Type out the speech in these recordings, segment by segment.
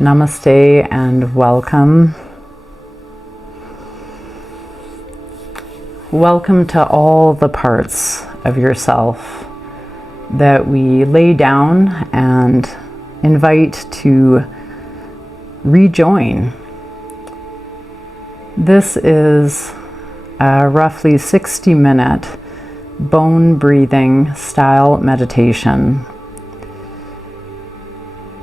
Namaste and welcome. Welcome to all the parts of yourself that we lay down and invite to rejoin. This is a roughly 60-minute bone breathing style meditation.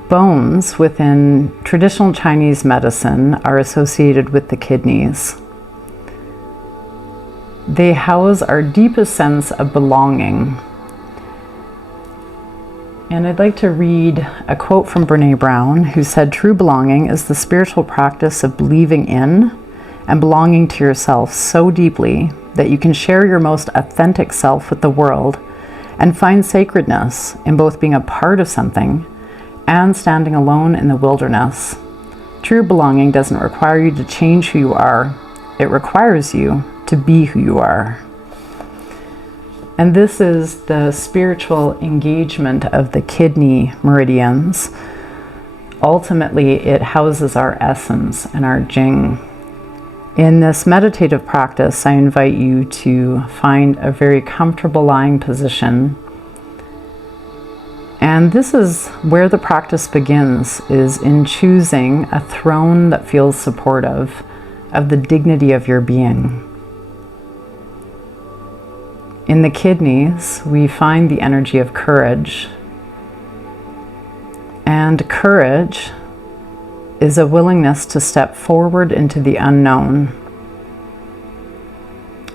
Bones within traditional Chinese medicine are associated with the kidneys. They house our deepest sense of belonging. And I'd like to read a quote from Brené Brown, who said, "True belonging is the spiritual practice of believing in and belonging to yourself so deeply that you can share your most authentic self with the world and find sacredness in both being a part of something and standing alone in the wilderness. True belonging doesn't require you to change who you are. It requires you to be who you are." And this is the spiritual engagement of the kidney meridians. Ultimately, it houses our essence and our Jing. In this meditative practice, I invite you to find a very comfortable lying position. And this is where the practice begins, is in choosing a throne that feels supportive of the dignity of your being. In the kidneys, we find the energy of courage. And courage is a willingness to step forward into the unknown.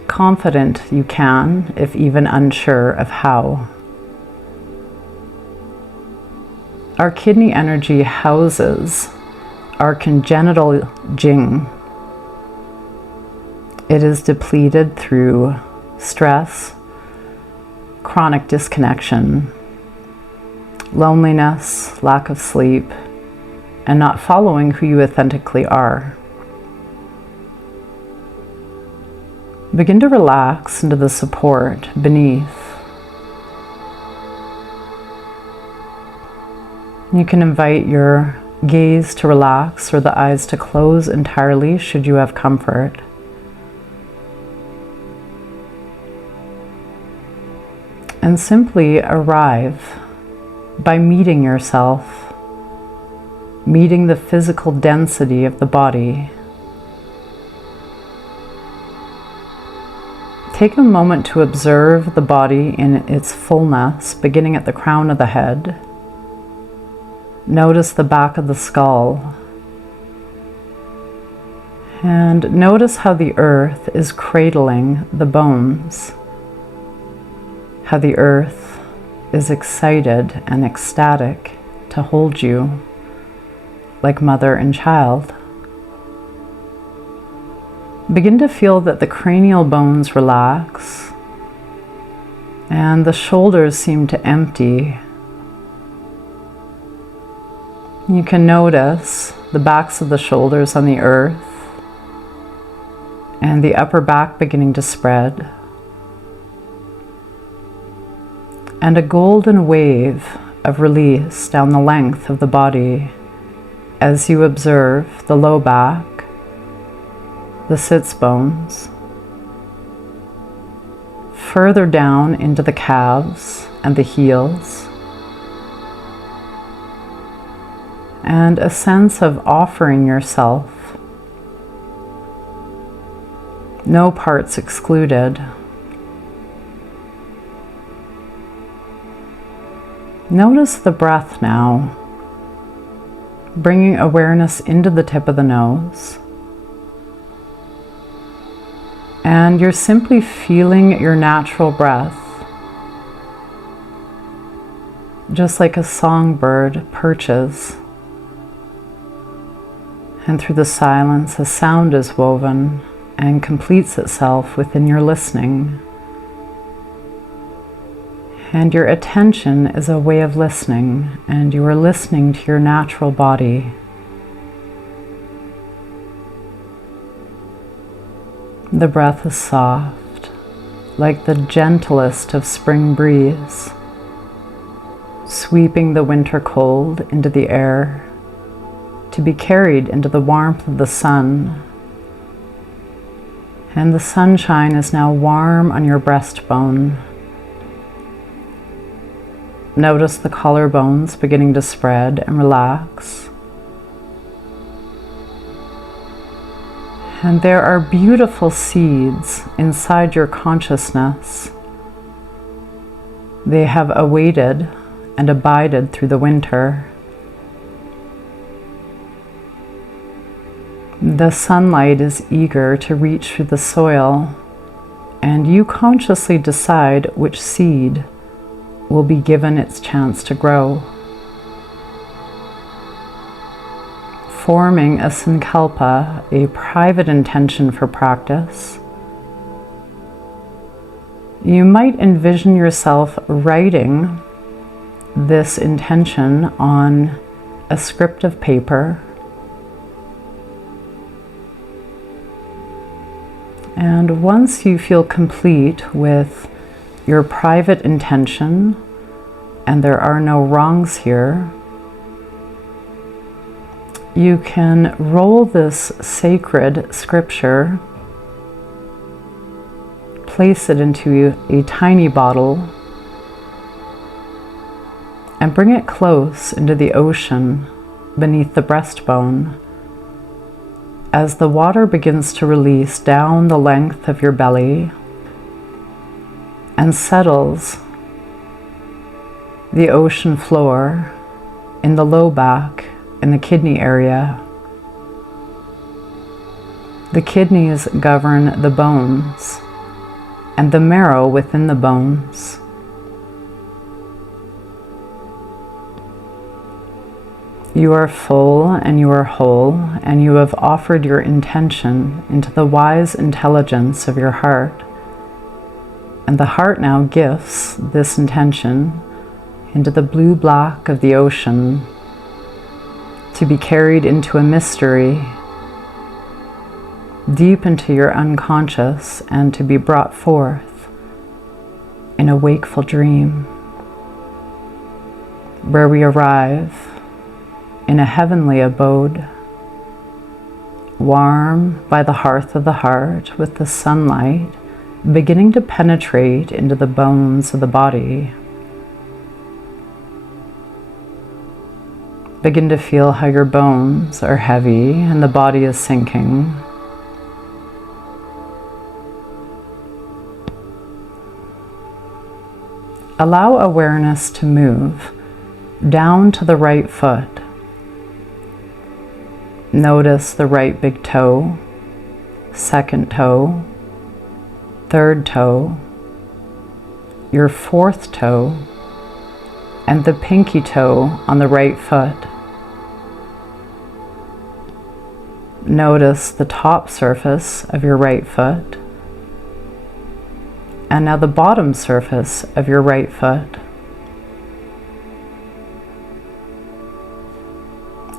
Confident you can, if even unsure of how. Our kidney energy houses our congenital Jing. It is depleted through stress, chronic disconnection, loneliness, lack of sleep, and not following who you authentically are. Begin to relax into the support beneath. You can invite your gaze to relax or the eyes to close entirely should you have comfort. And simply arrive by meeting yourself, meeting the physical density of the body. Take a moment to observe the body in its fullness, beginning at the crown of the head. Notice the back of the skull. And notice how the earth is cradling the bones. How the earth is excited and ecstatic to hold you like mother and child. Begin to feel that the cranial bones relax and the shoulders seem to empty. You can notice the backs of the shoulders on the earth and the upper back beginning to spread. And a golden wave of release down the length of the body as you observe the low back, the sits bones, further down into the calves and the heels, and a sense of offering yourself, no parts excluded. Notice the breath now, bringing awareness into the tip of the nose. And you're simply feeling your natural breath, just like a songbird perches. And through the silence, a sound is woven and completes itself within your listening. And your attention is a way of listening, and you are listening to your natural body. The breath is soft, like the gentlest of spring breeze, sweeping the winter cold into the air. to be carried into the warmth of the sun. And the sunshine is now warm on your breastbone. Notice the collarbones beginning to spread and relax. And there are beautiful seeds inside your consciousness. They have awaited and abided through the winter. The sunlight is eager to reach through the soil, and you consciously decide which seed will be given its chance to grow. Forming a sankalpa, a private intention for practice, you might envision yourself writing this intention on a script of paper, and once you feel complete with your private intention, and there are no wrongs here, you can roll this sacred scripture, place it into a tiny bottle, and bring it close into the ocean beneath the breastbone. As the water begins to release down the length of your belly and settles the ocean floor in the low back, in the kidney area. The kidneys govern the bones and the marrow within the bones. You are full and you are whole, and you have offered your intention into the wise intelligence of your heart. And the heart now gifts this intention into the blue black of the ocean to be carried into a mystery deep into your unconscious and to be brought forth in a wakeful dream, where we arrive in a heavenly abode, warm by the hearth of the heart, with the sunlight beginning to penetrate into the bones of the body. Begin to feel how your bones are heavy and the body is sinking. Allow awareness to move down to the right foot. Notice the right big toe, second toe, third toe, your fourth toe, and the pinky toe on the right foot. Notice the top surface of your right foot, and now the bottom surface of your right foot.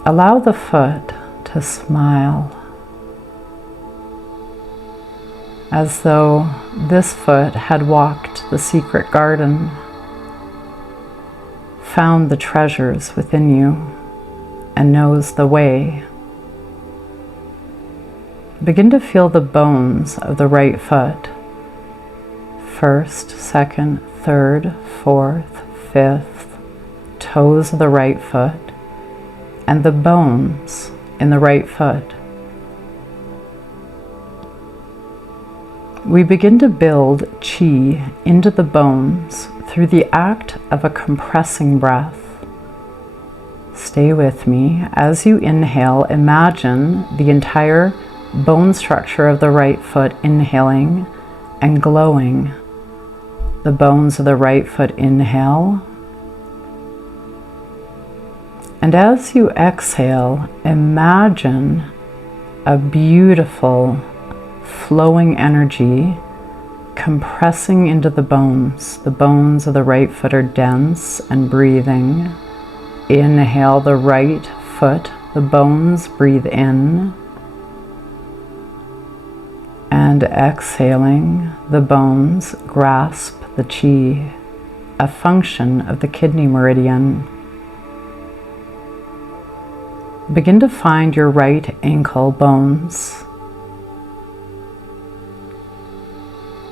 Allow the foot to smile, as though this foot had walked the secret garden, found the treasures within you, and knows the way. Begin to feel the bones of the right foot. First, second, third, fourth, fifth, toes of the right foot, and the bones in the right foot. We begin to build chi into the bones through the act of a compressing breath. Stay with me. As you inhale, imagine the entire bone structure of the right foot inhaling and glowing. The bones of the right foot inhale. And as you exhale, imagine a beautiful flowing energy compressing into the bones. The bones of the right foot are dense and breathing. Inhale the right foot, the bones breathe in. And exhaling, the bones grasp the chi, a function of the kidney meridian. Begin to find your right ankle bones.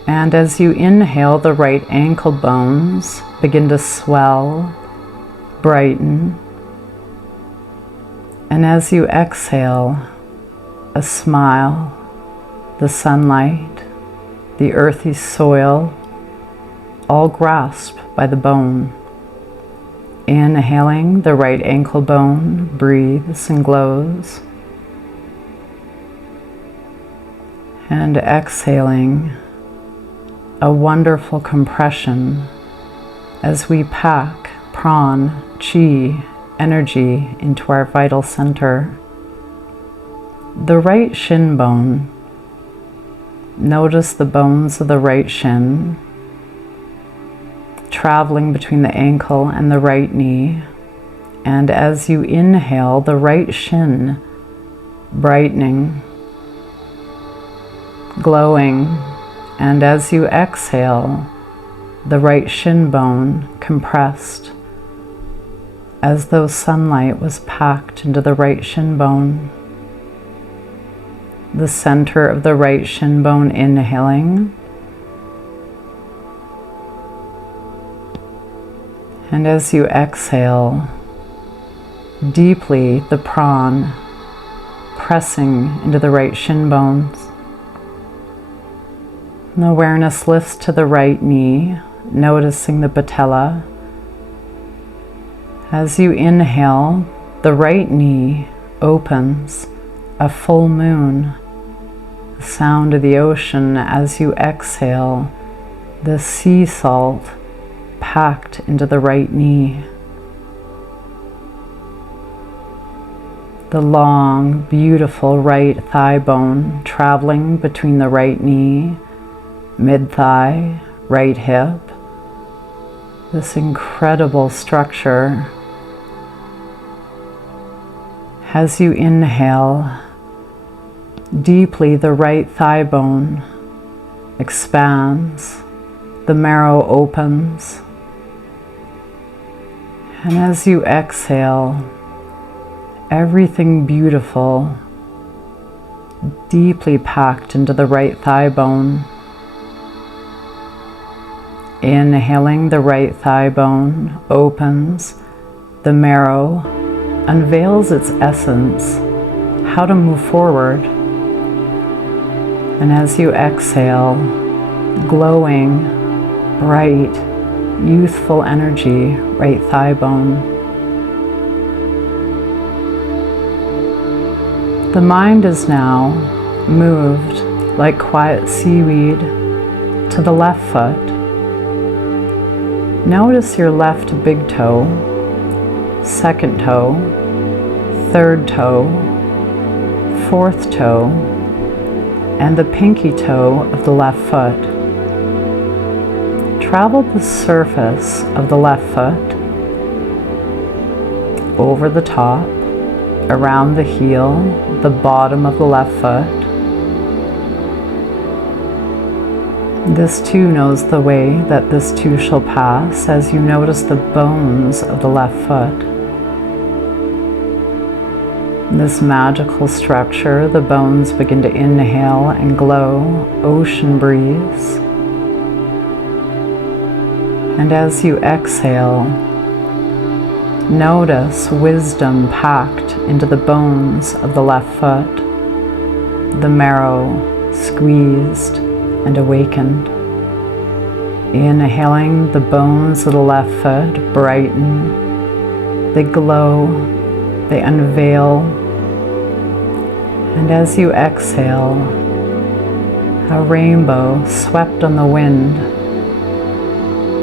And as you inhale, the right ankle bones begin to swell, brighten. And as you exhale, a smile, the sunlight, the earthy soil, all grasped by the bone. Inhaling, the right ankle bone breathes and glows. And exhaling, a wonderful compression as we pack prana, chi, energy into our vital center. The right shin bone. Notice the bones of the right shin traveling between the ankle and the right knee. And as you inhale, the right shin brightening, glowing. And as you exhale, the right shin bone compressed, as though sunlight was packed into the right shin bone. The center of the right shin bone inhaling. And as you exhale, deeply the prana pressing into the right shin bones. And awareness lifts to the right knee, noticing the patella. As you inhale, the right knee opens, a full moon, the sound of the ocean. As you exhale, the sea salt packed into the right knee. The long, beautiful right thigh bone traveling between the right knee, mid-thigh, right hip. This incredible structure. As you inhale, deeply the right thigh bone expands, the marrow opens. And as you exhale, everything beautiful deeply packed into the right thigh bone. Inhaling, the right thigh bone opens, the marrow unveils its essence, how to move forward. And as you exhale, glowing, bright, youthful energy, right thigh bone. The mind is now moved like quiet seaweed to the left foot. Notice your left big toe, second toe, third toe, fourth toe, and the pinky toe of the left foot. Travel the surface of the left foot, over the top, around the heel, the bottom of the left foot. This too knows the way that this too shall pass as you notice the bones of the left foot. This magical structure, the bones begin to inhale and glow, ocean breeze. And as you exhale, notice wisdom packed into the bones of the left foot, the marrow squeezed and awakened. Inhaling, the bones of the left foot brighten, they glow, they unveil. And as you exhale, a rainbow swept on the wind,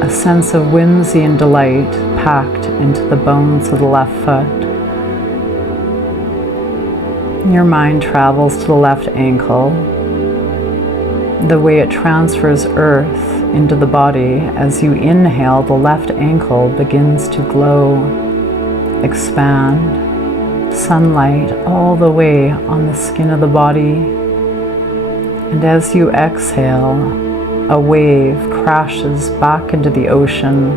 a sense of whimsy and delight packed into the bones of the left foot. Your mind travels to the left ankle, the way it transfers earth into the body. As you inhale, the left ankle begins to glow, expand, sunlight all the way on the skin of the body. And as you exhale, a wave crashes back into the ocean,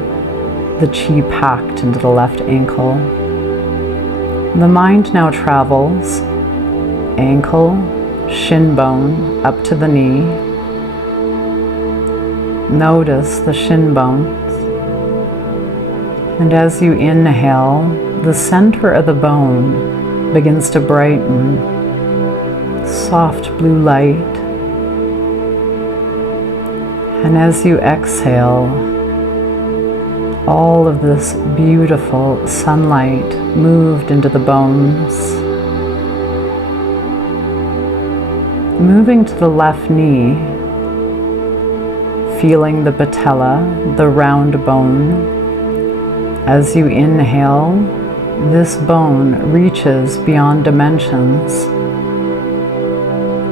the chi packed into the left ankle. The mind now travels ankle, shin bone up to the knee. Notice the shin bones. And as you inhale, the center of the bone begins to brighten. Soft blue light. And as you exhale, all of this beautiful sunlight moved into the bones. Moving to the left knee, feeling the patella, the round bone. As you inhale, this bone reaches beyond dimensions,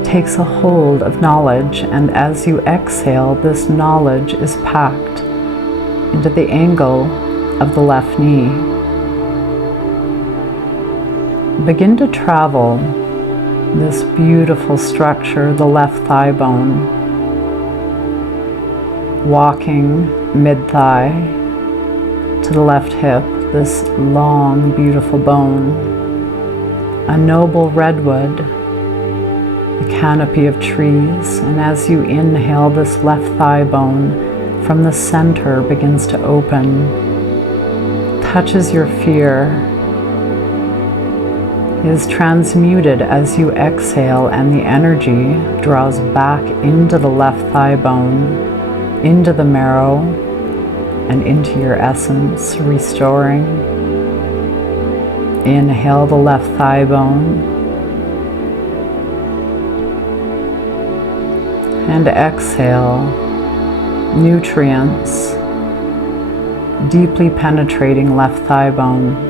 takes a hold of knowledge, and as you exhale, this knowledge is packed into the angle of the left knee. Begin to travel this beautiful structure, the left thigh bone, walking mid-thigh to the left hip, this long, beautiful bone, a noble redwood, a canopy of trees, and as you inhale, this left thigh bone from the center begins to open, touches your fear, is transmuted as you exhale, and the energy draws back into the left thigh bone, into the marrow, and into your essence, restoring. Inhale the left thigh bone, and exhale nutrients deeply penetrating left thigh bone.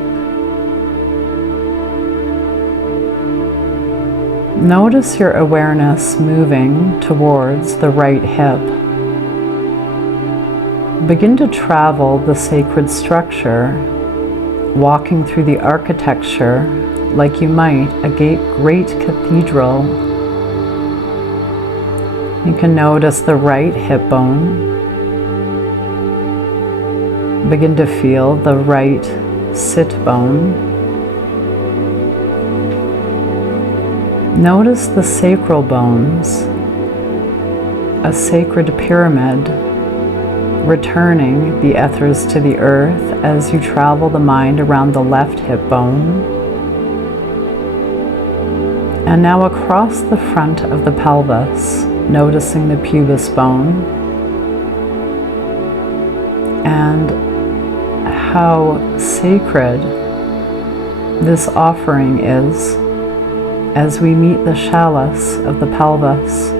Notice your awareness moving towards the right hip. Begin to travel the sacred structure, walking through the architecture like you might a great cathedral. You can notice the right hip bone. Begin to feel the right sit bone. Notice the sacral bones, a sacred pyramid, returning the ethers to the earth as you travel the mind around the left hip bone. And now across the front of the pelvis, noticing the pubis bone, and how sacred this offering is as we meet the chalice of the pelvis.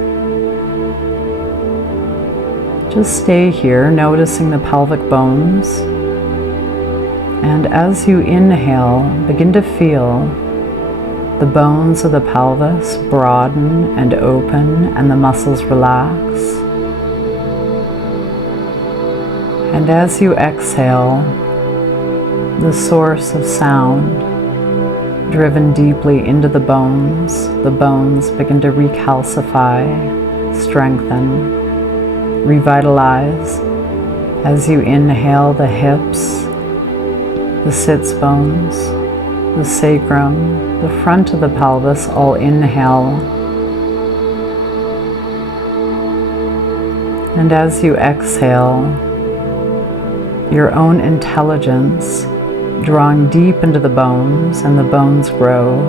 Just stay here, noticing the pelvic bones, and as you inhale, begin to feel the bones of the pelvis broaden and open, and the muscles relax. And as you exhale, the source of sound, driven deeply into the bones begin to recalcify, strengthen, revitalize. As you inhale, the hips, the sits bones, the sacrum, the front of the pelvis all inhale. And as you exhale, your own intelligence drawing deep into the bones, and the bones grow.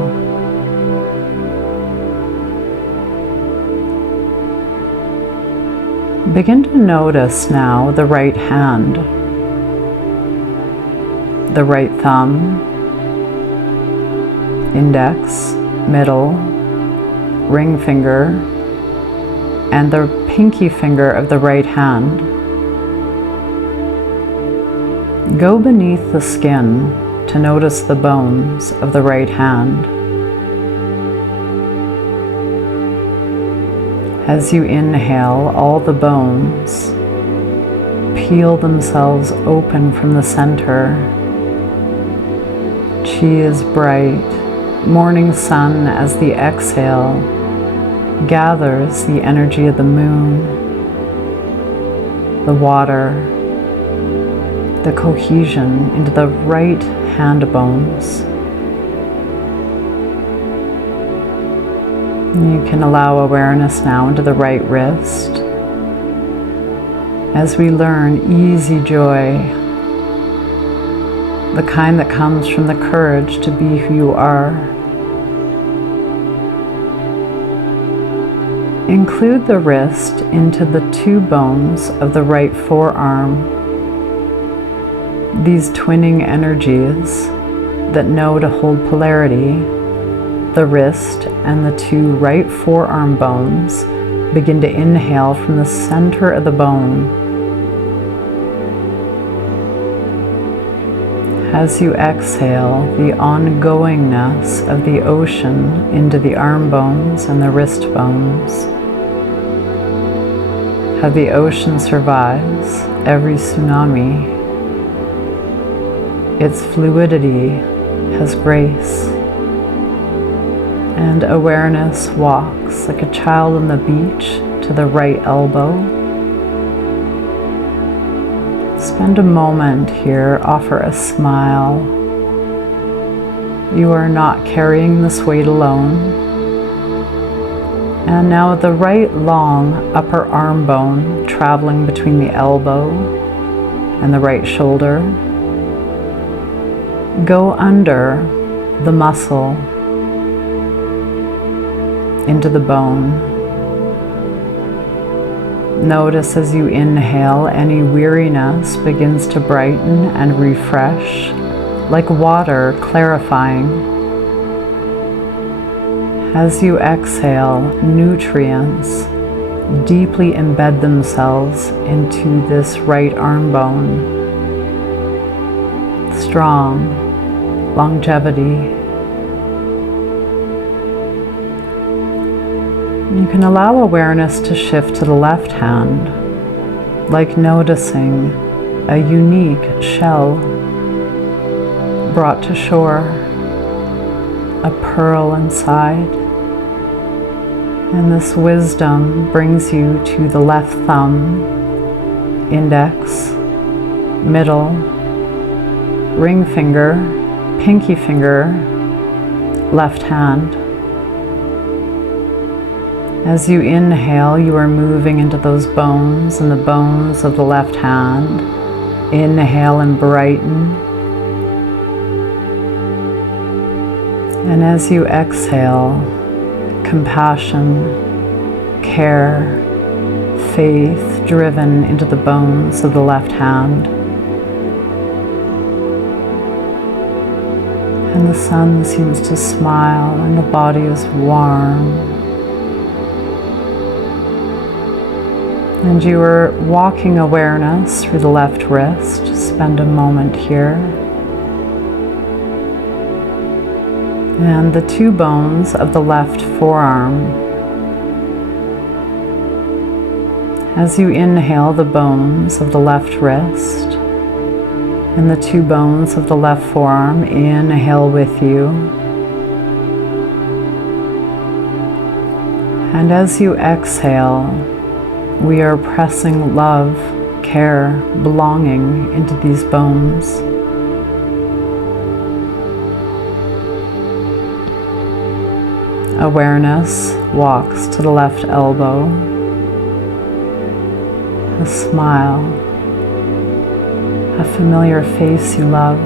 Begin to notice now the right hand, the right thumb, index, middle, ring finger, and the pinky finger of the right hand. Go beneath the skin to notice the bones of the right hand. As you inhale, all the bones peel themselves open from the center. Chi is bright, morning sun as the exhale gathers the energy of the moon, the water, the cohesion into the right hand bones. You can allow awareness now into the right wrist as we learn easy joy, the kind that comes from the courage to be who you are. Include the wrist into the two bones of the right forearm, these twinning energies that know to hold polarity. The wrist and the two right forearm bones begin to inhale from the center of the bone. As you exhale, the ongoingness of the ocean into the arm bones and the wrist bones. How the ocean survives every tsunami. Its fluidity has grace. And awareness walks like a child on the beach to the right elbow. Spend a moment here, offer a smile. You are not carrying this weight alone. And now the right long upper arm bone traveling between the elbow and the right shoulder. Go under the muscle into the bone. Notice as you inhale, any weariness begins to brighten and refresh, like water clarifying. As you exhale, nutrients deeply embed themselves into this right arm bone. Strong longevity. You can allow awareness to shift to the left hand, like noticing a unique shell brought to shore, a pearl inside. And this wisdom brings you to the left thumb, index, middle, ring finger, pinky finger, left hand. As you inhale, you are moving into those bones and the bones of the left hand. Inhale and brighten. And as you exhale, compassion, care, faith driven into the bones of the left hand. And the sun seems to smile and the body is warm. And you are walking awareness through the left wrist. Spend a moment here. And the two bones of the left forearm. As you inhale, the bones of the left wrist and the two bones of the left forearm inhale with you. And as you exhale, we are pressing love, care, belonging into these bones. Awareness walks to the left elbow. A smile, a familiar face you love,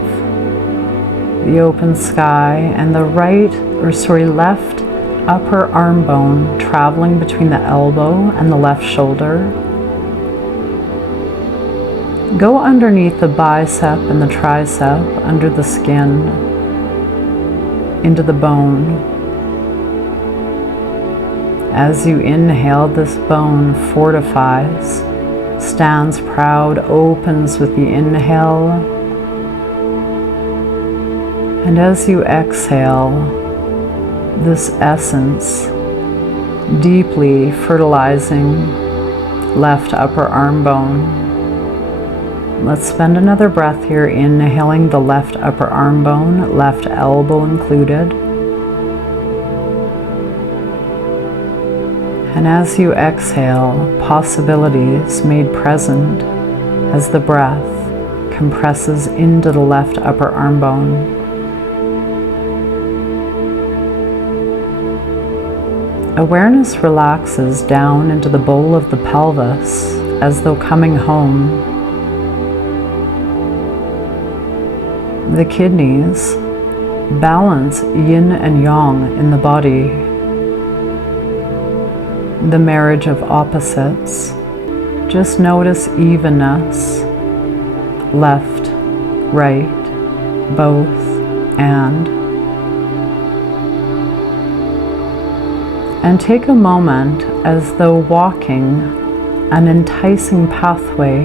the open sky, and the left upper arm bone traveling between the elbow and the left shoulder. Go underneath the bicep and the tricep, under the skin, into the bone. As you inhale, this bone fortifies, stands proud, opens with the inhale. And as you exhale, this essence deeply fertilizing left upper arm bone. Let's spend another breath here, inhaling the left upper arm bone, left elbow included. And as you exhale, possibilities made present as the breath compresses into the left upper arm bone. Awareness relaxes down into the bowl of the pelvis as though coming home. The kidneys balance yin and yang in the body, the marriage of opposites. Just notice evenness, left, right, both, and take a moment as though walking an enticing pathway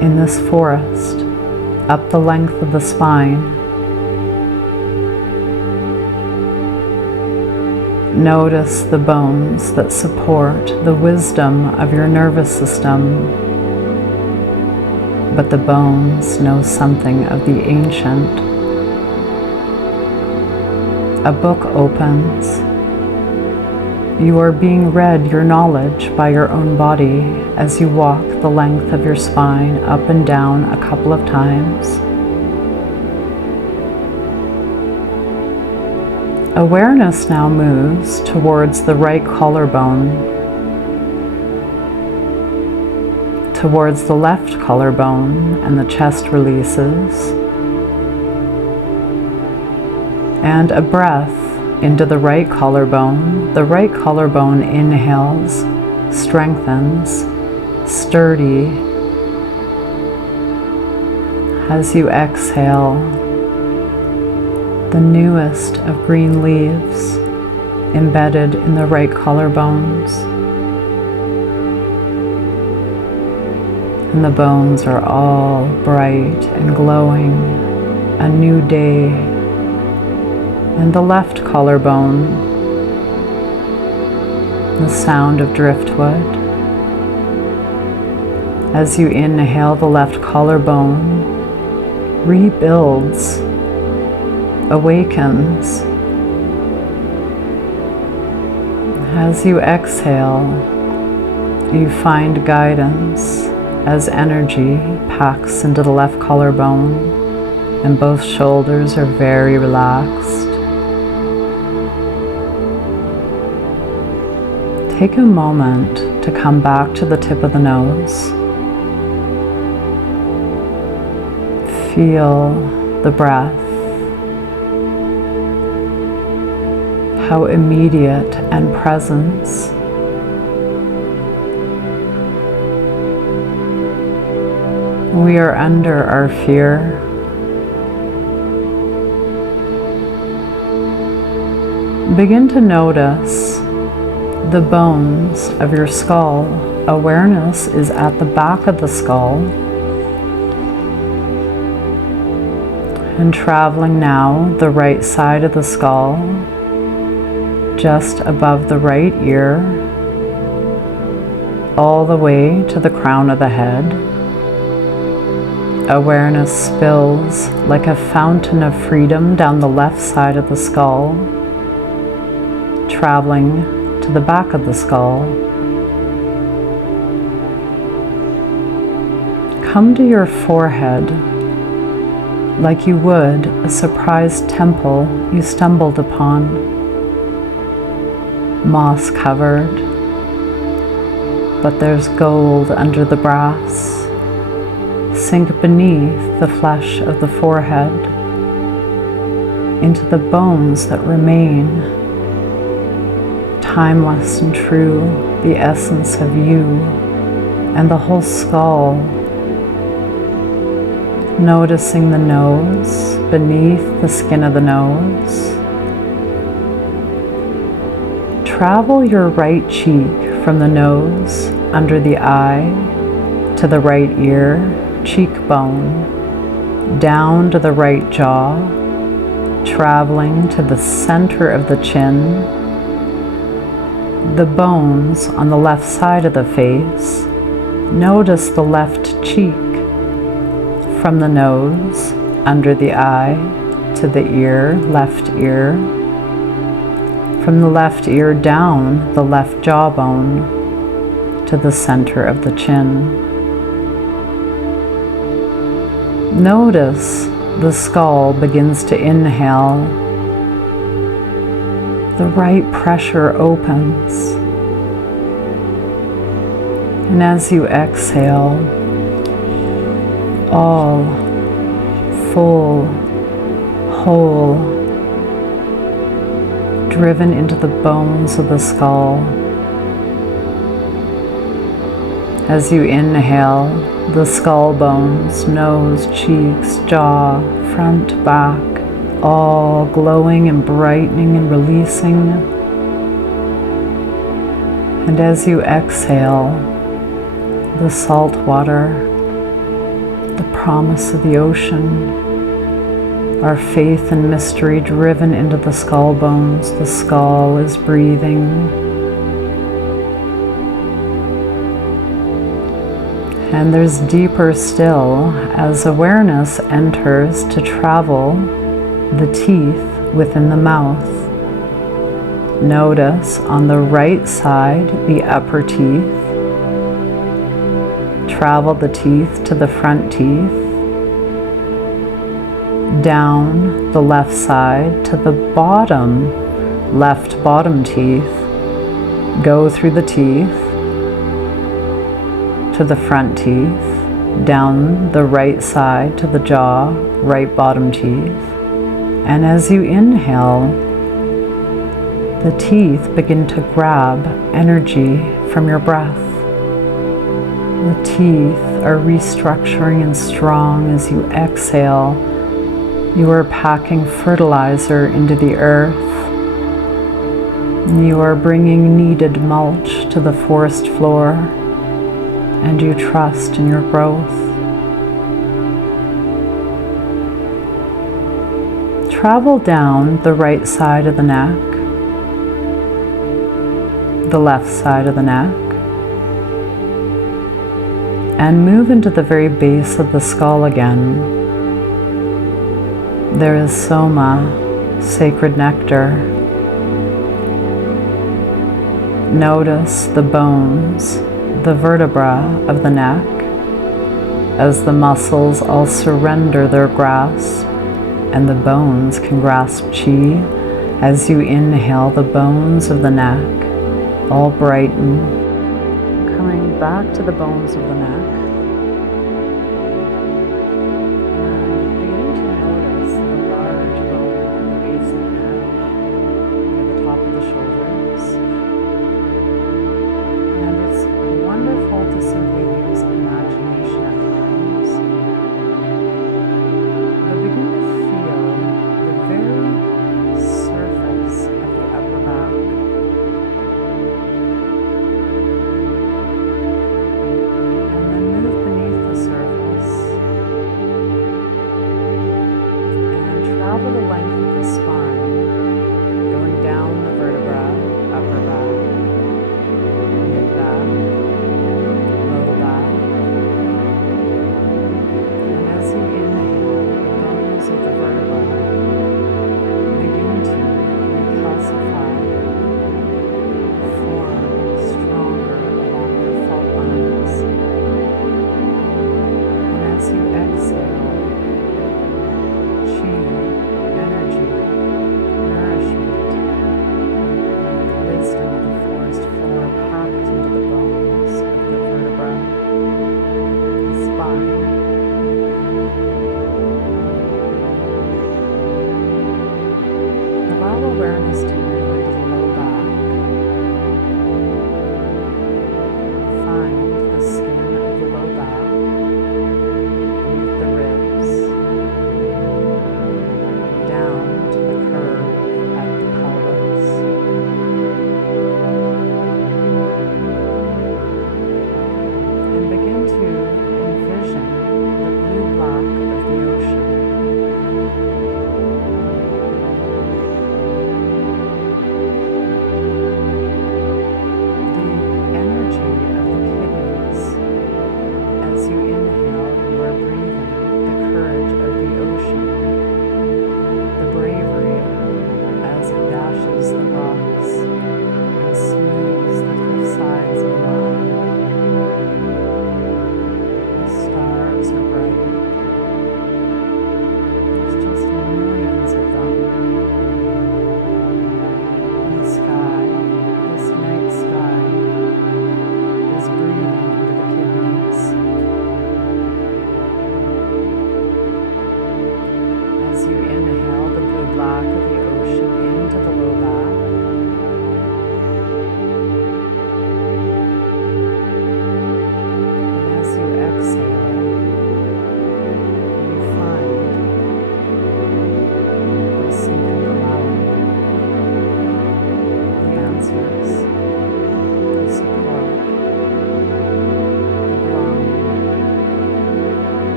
in this forest up the length of the spine. Notice the bones that support the wisdom of your nervous system, but the bones know something of the ancient. A book opens. You are being read your knowledge by your own body as you walk the length of your spine up and down a couple of times. Awareness now moves towards the right collarbone, towards the left collarbone, and the chest releases. And a breath into the right collarbone. The right collarbone inhales, strengthens, sturdy. As you exhale, the newest of green leaves embedded in the right collarbones. And the bones are all bright and glowing, a new day. And the left collarbone, the sound of driftwood. As you inhale, the left collarbone rebuilds, awakens. As you exhale, you find guidance as energy packs into the left collarbone and both shoulders are very relaxed. Take a moment to come back to the tip of the nose. Feel the breath. How immediate and presence. We are under our fear. Begin to notice the bones of your skull. Awareness is at the back of the skull. And traveling now the right side of the skull, just above the right ear, all the way to the crown of the head. Awareness spills like a fountain of freedom down the left side of the skull, traveling to the back of the skull. Come to your forehead like you would a surprised temple you stumbled upon, moss covered, but there's gold under the brass. Sink beneath the flesh of the forehead into the bones that remain, timeless and true, the essence of you and the whole skull. Noticing the nose, beneath the skin of the nose. Travel your right cheek from the nose, under the eye, to the right ear, cheekbone, down to the right jaw, traveling to the center of the chin, the bones on the left side of the face. Notice the left cheek, from the nose, under the eye, to the ear, left ear. From the left ear down the left jawbone to the center of the chin. Notice the skull begins to inhale the right pressure opens. And as you exhale, all full, whole, driven into the bones of the skull. As you inhale, the skull bones, nose, cheeks, jaw, front, back, all glowing and brightening and releasing. And as you exhale, the salt water, the promise of the ocean, our faith and mystery driven into the skull bones. The skull is breathing. And there's deeper still as awareness enters to travel the teeth within the mouth. Notice on the right side, the upper teeth. Travel the teeth to the front teeth. Down the left side to the bottom, left bottom teeth. Go through the teeth to the front teeth. Down the right side to the jaw, right bottom teeth. And as you inhale, the teeth begin to grab energy from your breath. The teeth are restructuring and strong. As you exhale, you are packing fertilizer into the earth. You are bringing needed mulch to the forest floor, and you trust in your growth. Travel down the right side of the neck, the left side of the neck, and move into the very base of the skull again. There is soma, sacred nectar. Notice the bones, the vertebra of the neck, as the muscles all surrender their grasp and the bones can grasp chi. As you inhale, the bones of the neck all brighten, coming back to the bones of the neck. Travel the length of the spine, going down the vertebra, upper back, mid back, low back. And as you inhale, the bones of the vertebra begin to recalcify, form stronger along their fault lines. And as you exhale, awareness to move into the low back. Find the skin of the low back beneath the ribs, down to the curve at the pelvis. And begin to envision the blue-black of the ocean.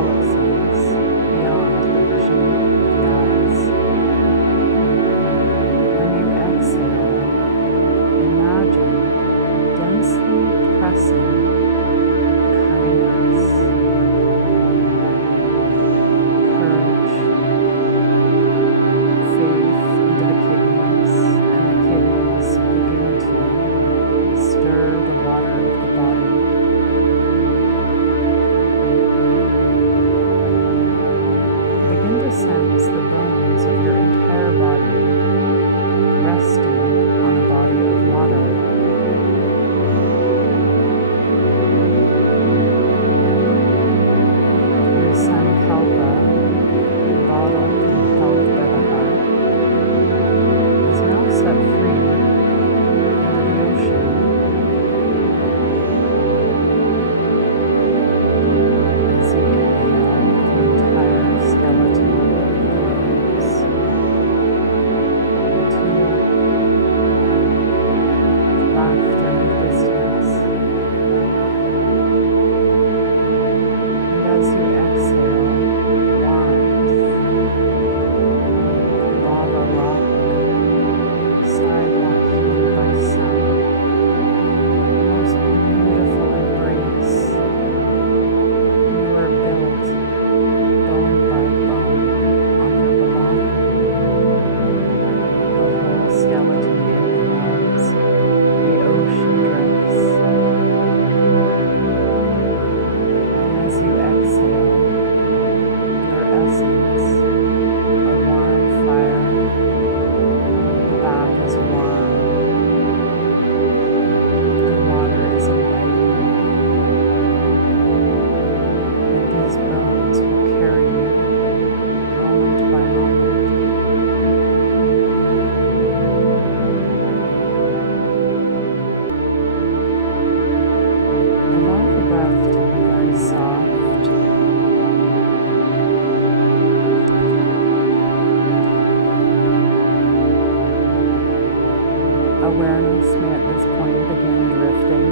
galaxies beyond the vision of the eyes. When you exhale, imagine densely pressing kindness, courage, faith into the kidneys, and the kidneys begin to stir the water of the body. Begin to sense the bones of your entire body resting on a body of water. Your sankalpa, bottled and held by the heart, is now set free into the ocean. As you inhale, the entire skeleton grows. 2, laughter in the distance. And as you exhale, warmth, lava rock, sidewalk heated by sun, the most beautiful embrace. You are built bone by bone on your belonging. The whole skeleton inhales, the ocean drifts. As you exhale, your essence, a warm fire, the back is warm, the water is inviting, and these bones will carry you moment by moment. Allow the breath to be very soft. Awareness may at this point begin drifting.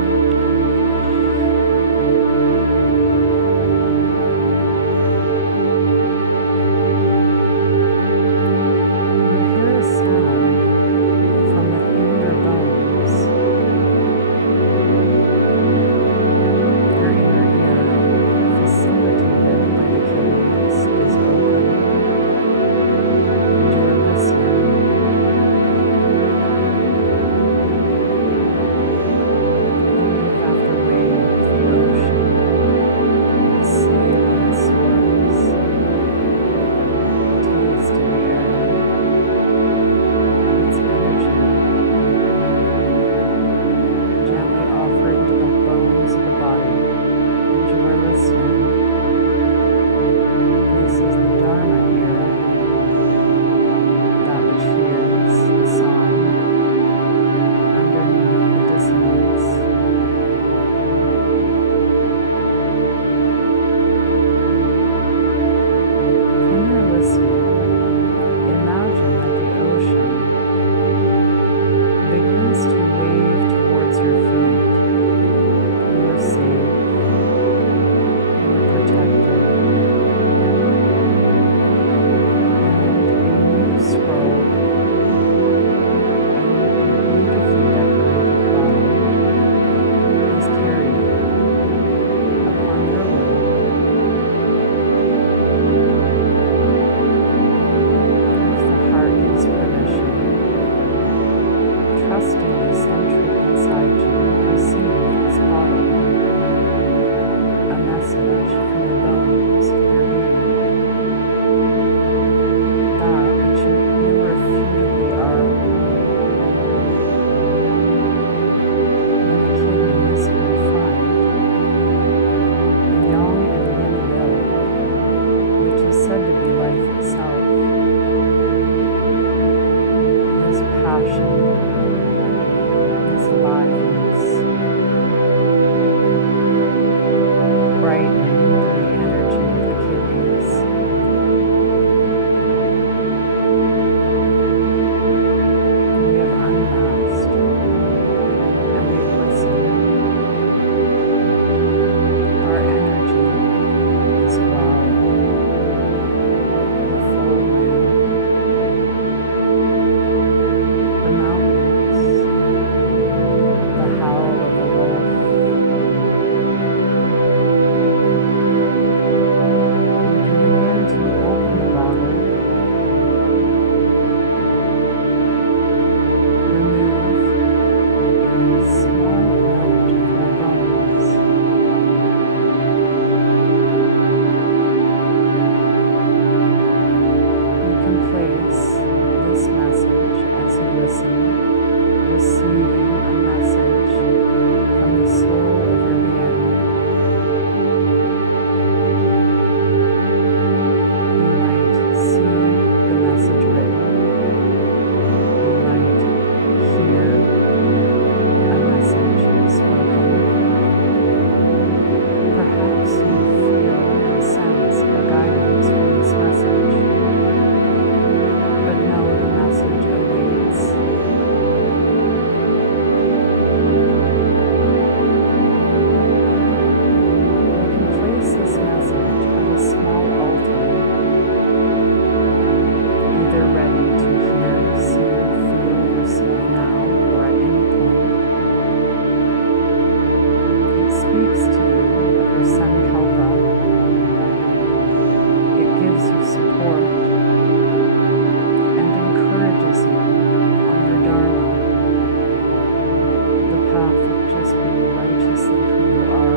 You hear a sound from within your bones. Your inner ear, facilitated by the kidneys, is open, and you are listening. speaks to you of your sankalpa. It gives you support and encourages you on your dharma, the path of just being righteously who you are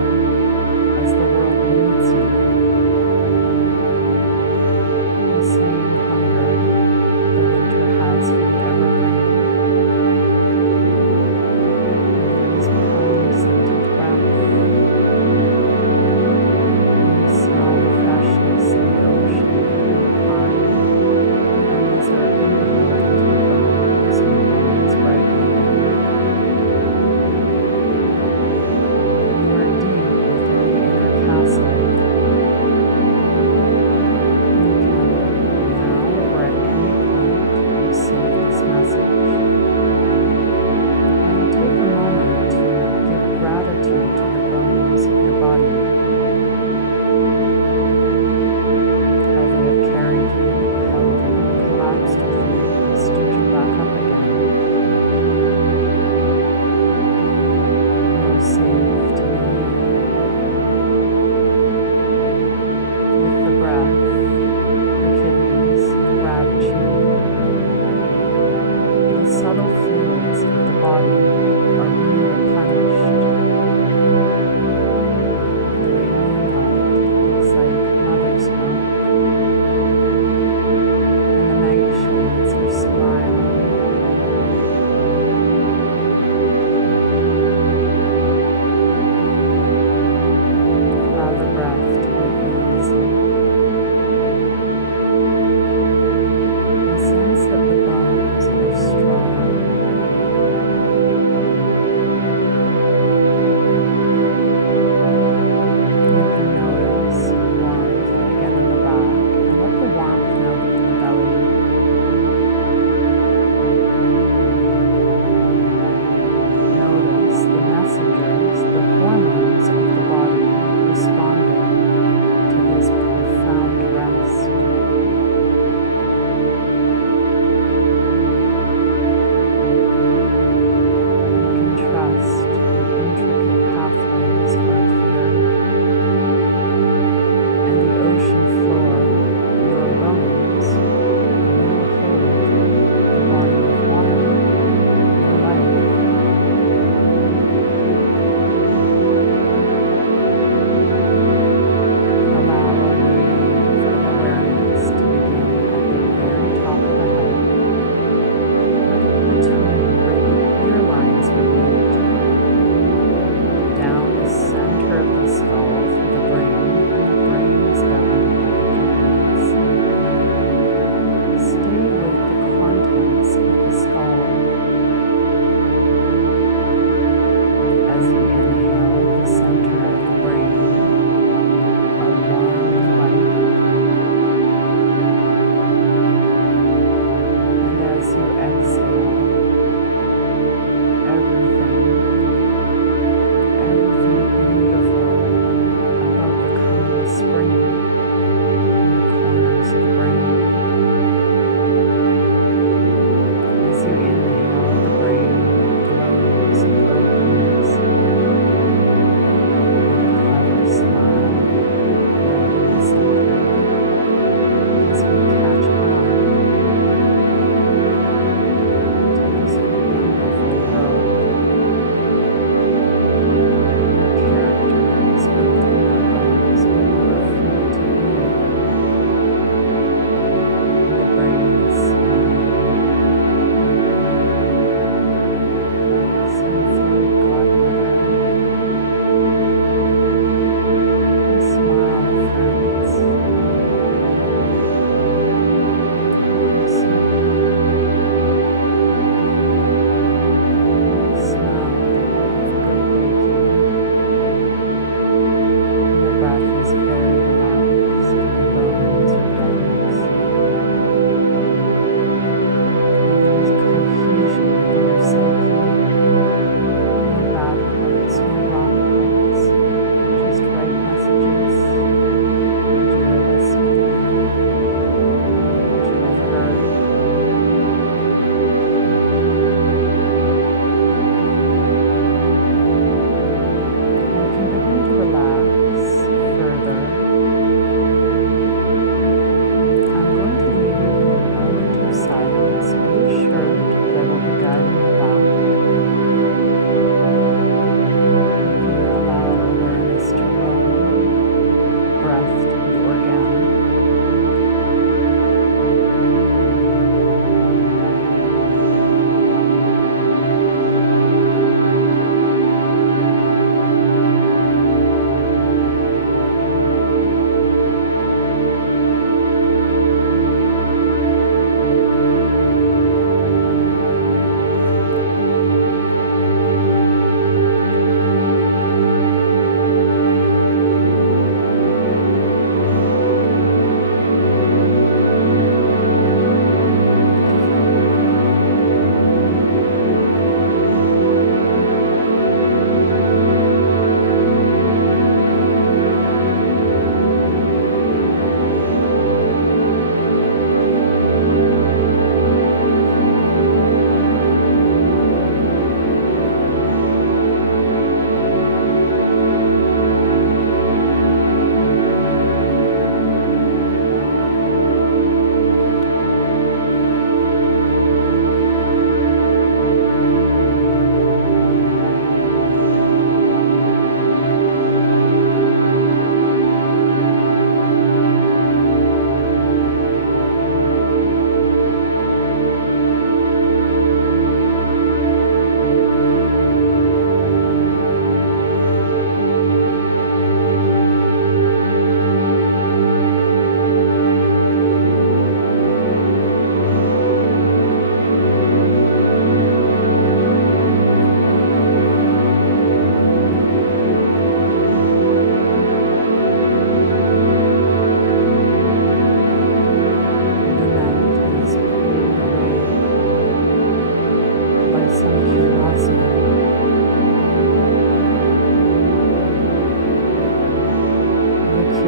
as the world needs you. The same hunger the winter has for the evergreen. Release behind scented breath.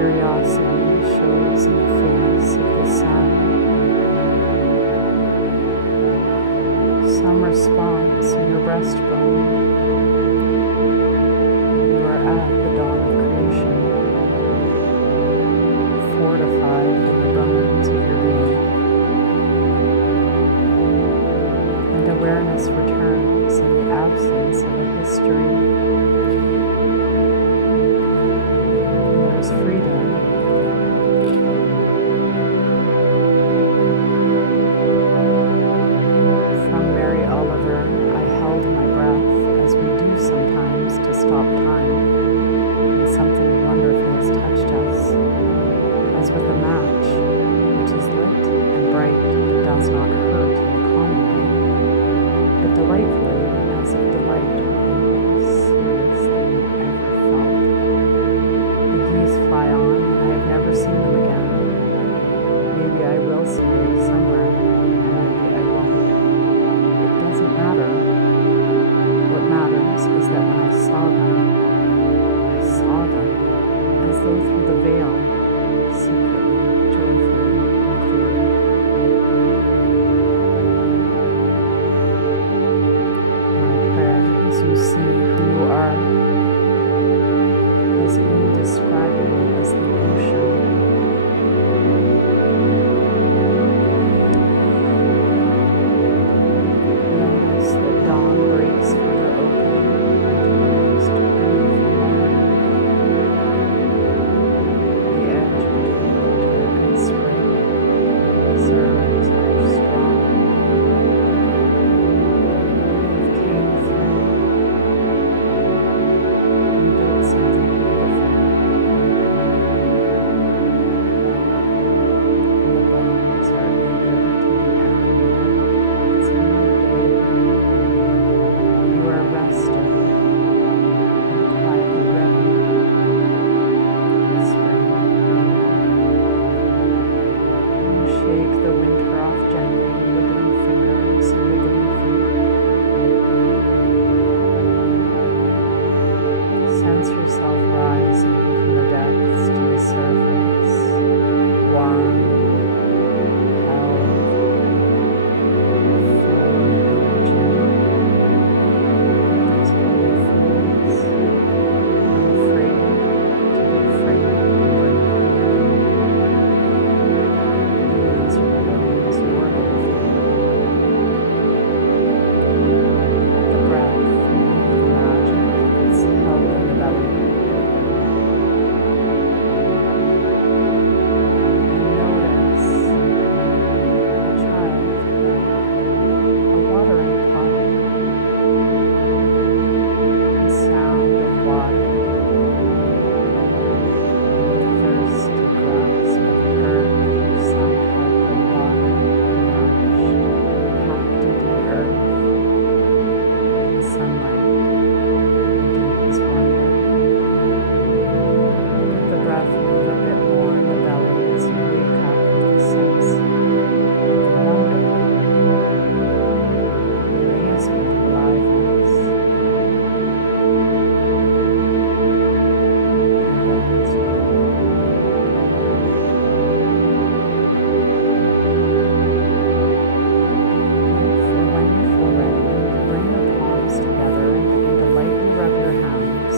curiosity shows in the face of the sun. Some response in your breastbone. You are at the dawn of creation, fortified in the bones of your being. And awareness returns in the absence of a history. There's freedom. From Mary Oliver, I held my breath as we do sometimes to stop time, and something wonderful has touched us, as with a match, which is lit and bright but does not hurt in a common way, but delightfully, as if delight were the most serious thing ever felt. The geese fly on, and I have never seen them again. Maybe I will see them somewhere, and maybe I won't. It doesn't matter. What matters is that when I saw them as though through the veil, secretly, joyfully, and clearly. My prayer is you see who you are, as indescribable as the ocean. Notice that dawn breaks further open into the most beautiful morning. The edge between winter and spring serves are strong. You've came through and built something beautiful. And the bones are eager to be animated. It's a new day. You are rested and quietly ready. Spring. You shake the winter off gently, wiggling fingers and wiggling feet. Sense yourself rising from the depths to the surface, warm, held, full of energy. These holy foods, unafraid to be afraid and break again. These are the bones you are living. The breath, the magic, is held in the belly. And notice a child, a watering pot, the sound of water, the thirst to grasp of the earth through some cup of water, nourished, packed into the earth, the sunlight, deep wonder. Let the breath move a bit more in the belly as you wake up with the sense of the wonder, the amazement of aliveness, and then for when you feel ready, bring your palms together and begin to lightly rub your hands.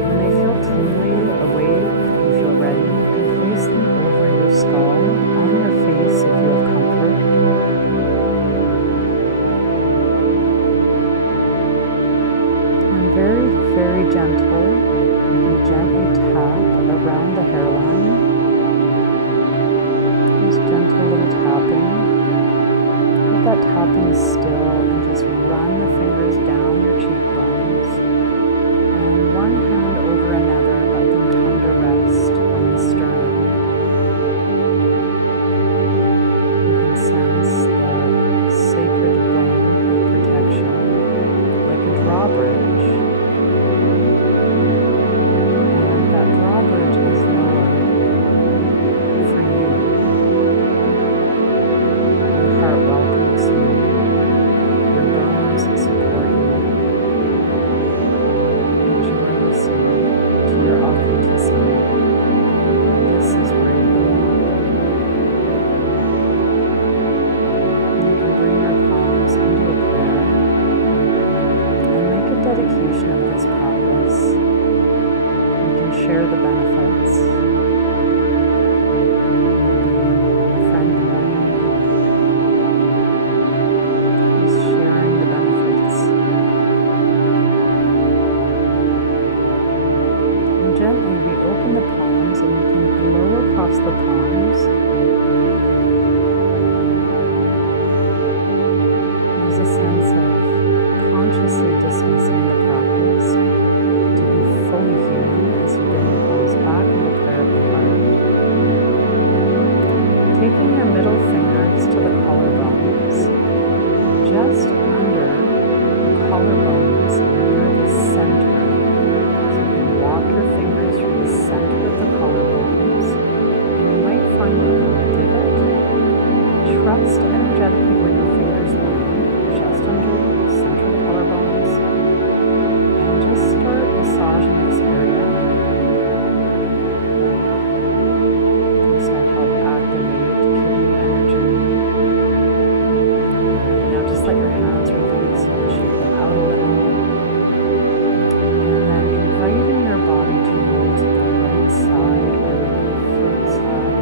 When they feel tingly, awake, you feel ready, you can place them over your skull, on your face if you have comfort. And very, very gentle, you gently tap around the hairline. Just gentle little tapping. Let that tapping still and just run the fingers down your cheekbones. And one hand over another, let them come to rest on the sternum. You can sense the sacred bone of protection, like a drawbridge. And that drawbridge is lowered for you. Your heart welcomes you. Your bones support you. dedication of this practice, you can share the benefits. Maybe a friend who's sharing the benefits. And gently we open the palms and we can blow across the palms. There's a sense of consciously dismissing the practice to be fully human as you bring your palms back into prayer of the heart. Taking your middle fingers to the collarbones, just under the collarbones near the center. So you can walk your fingers from the center of the collarbones, and you might find a little divot. Trust energetically where your fingers land, just under the center of the collarbones, and just start massaging this area. This will help activate kidney energy. Now just let your hands release and shake them out a little. And then inviting your body to move to the right side or the front side.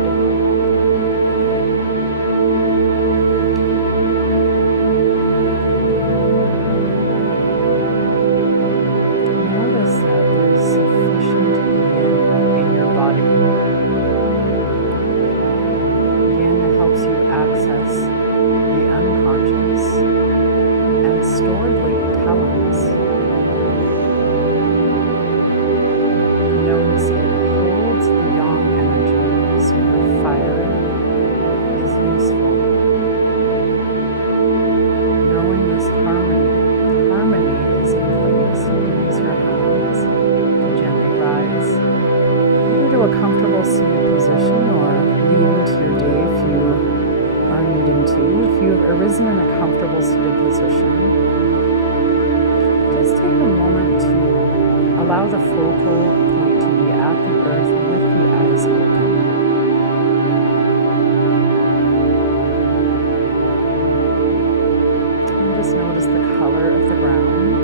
Notice that there's sufficient yin in your body. Yin helps you access the unconscious and stored latent talents. Notice it holds the yang energy, so your fire is useful. Knowing this harmony is in place, you can use your hands to gently rise either to a comfortable seated position or leading to your day if you are needing to. If you've arisen in a comfortable seated position, just take a moment to allow the focal point to be at the earth with the eyes open. And just notice the color of the ground.